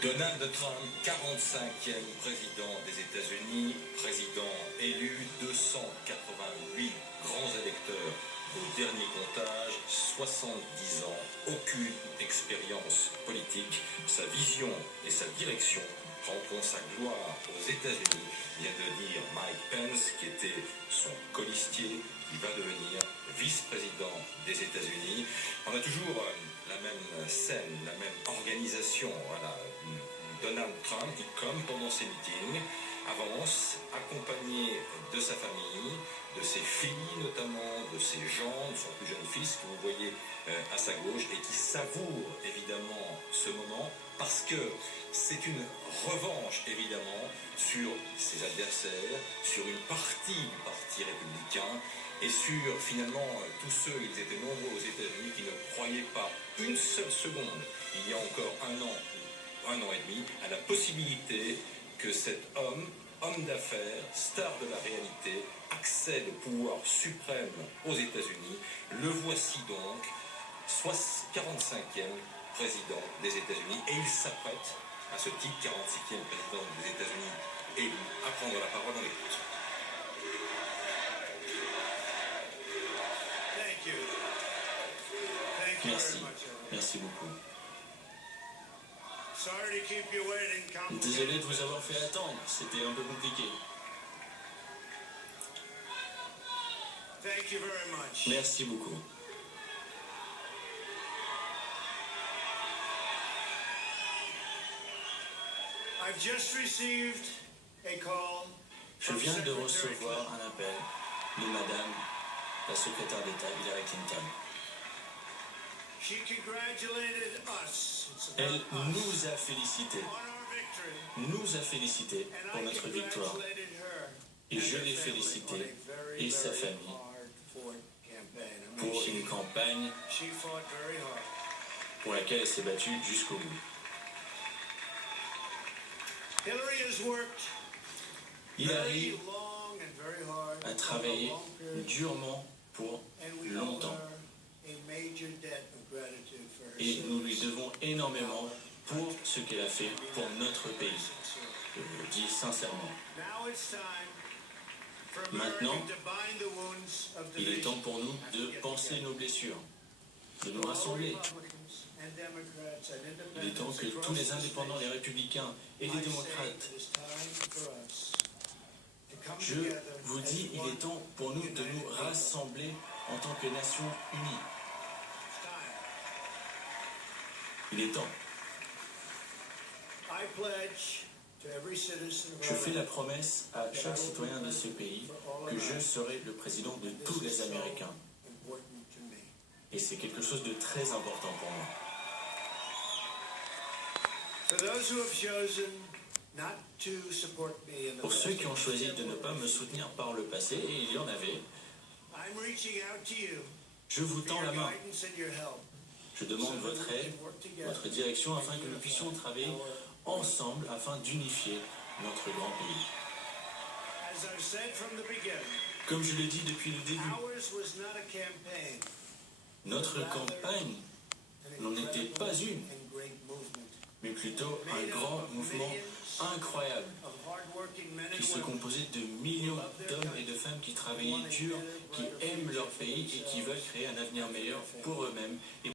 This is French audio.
Donald Trump, 45e président des États-Unis, président élu, 288 grands électeurs au dernier comptage, 70 ans, aucune expérience politique. Sa vision et sa direction rendront sa gloire aux États-Unis, vient de dire Mike Pence, qui était son colistier, qui va devenir vice-président des États-Unis. On a toujours la même scène, la même organisation. Voilà. Donald Trump, qui, comme pendant ses meetings, avance accompagné de sa famille, de ses filles notamment, de ses gens, de son plus jeune fils que vous voyez à sa gauche, et qui savoure évidemment ce moment parce que c'est une revanche évidemment sur ses adversaires, sur une partie du parti républicain et sur finalement tous ceux, ils étaient nombreux aux États-Unis, qui ne croyaient pas une seule seconde, il y a encore un an et demi, à la possibilité que cet homme d'affaires, star de la réalité, accède au pouvoir suprême aux États-Unis. Le voici donc, soit 45e président des États-Unis, et il s'apprête, à ce titre, 46e président des États-Unis élu, à prendre la parole. On l'écoute. Merci, merci beaucoup. Désolé de vous avoir fait attendre, c'était un peu compliqué. Merci beaucoup. Je viens de recevoir un appel de Madame la secrétaire d'État Hillary Clinton. Elle nous a félicités pour notre victoire. Et je l'ai félicitée et sa famille pour une campagne pour laquelle elle s'est battue jusqu'au bout. Hillary a travaillé durement pour longtemps. Et nous lui devons énormément pour ce qu'elle a fait pour notre pays. Je le dis sincèrement. Maintenant, il est temps pour nous de panser nos blessures, de nous rassembler. Il est temps que tous les indépendants, les républicains et les démocrates, je vous dis, il est temps pour nous de nous rassembler en tant que nation unie. Il est temps. Je fais la promesse à chaque citoyen de ce pays que je serai le président de tous les Américains. Et c'est quelque chose de très important pour moi. Pour ceux qui ont choisi de ne pas me soutenir par le passé, et il y en avait, je vous tends la main. Je demande votre aide, votre direction, afin que nous puissions travailler ensemble afin d'unifier notre grand pays. Comme je l'ai dit depuis le début, notre campagne n'en était pas une, mais plutôt un grand mouvement incroyable qui se composait de millions d'hommes et de femmes qui travaillaient dur, qui aiment leur pays et qui veulent créer un avenir meilleur pour eux-mêmes.